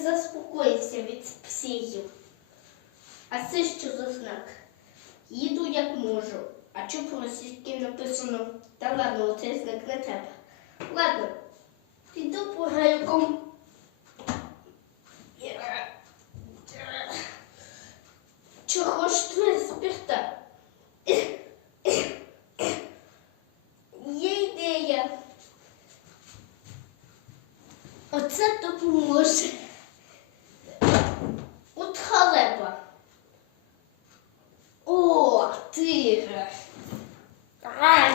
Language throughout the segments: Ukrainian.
нарешті заспокоївся від психів. А це що за знак? Їду як можу. А чому по-російськи написано? Та ладно, оцей знак не треба. Ладно, піду пограю ком. Чого ж твоя спірта? Є ідея. Оце допоможе. Ай,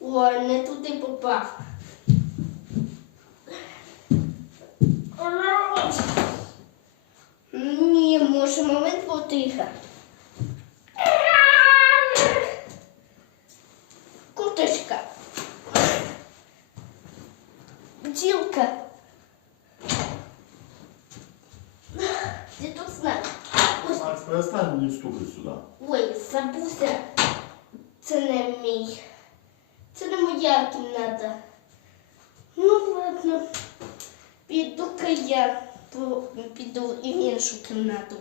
Ой, не туди попав. Ні, може момент потиха. Бджілка. Тут знак. Ось, Макс, перестань мені стукати сюди. Ой, забувся. Це не мій. Це не моя кімната. Ну ладно. Піду-ка я піду і в іншу кімнату.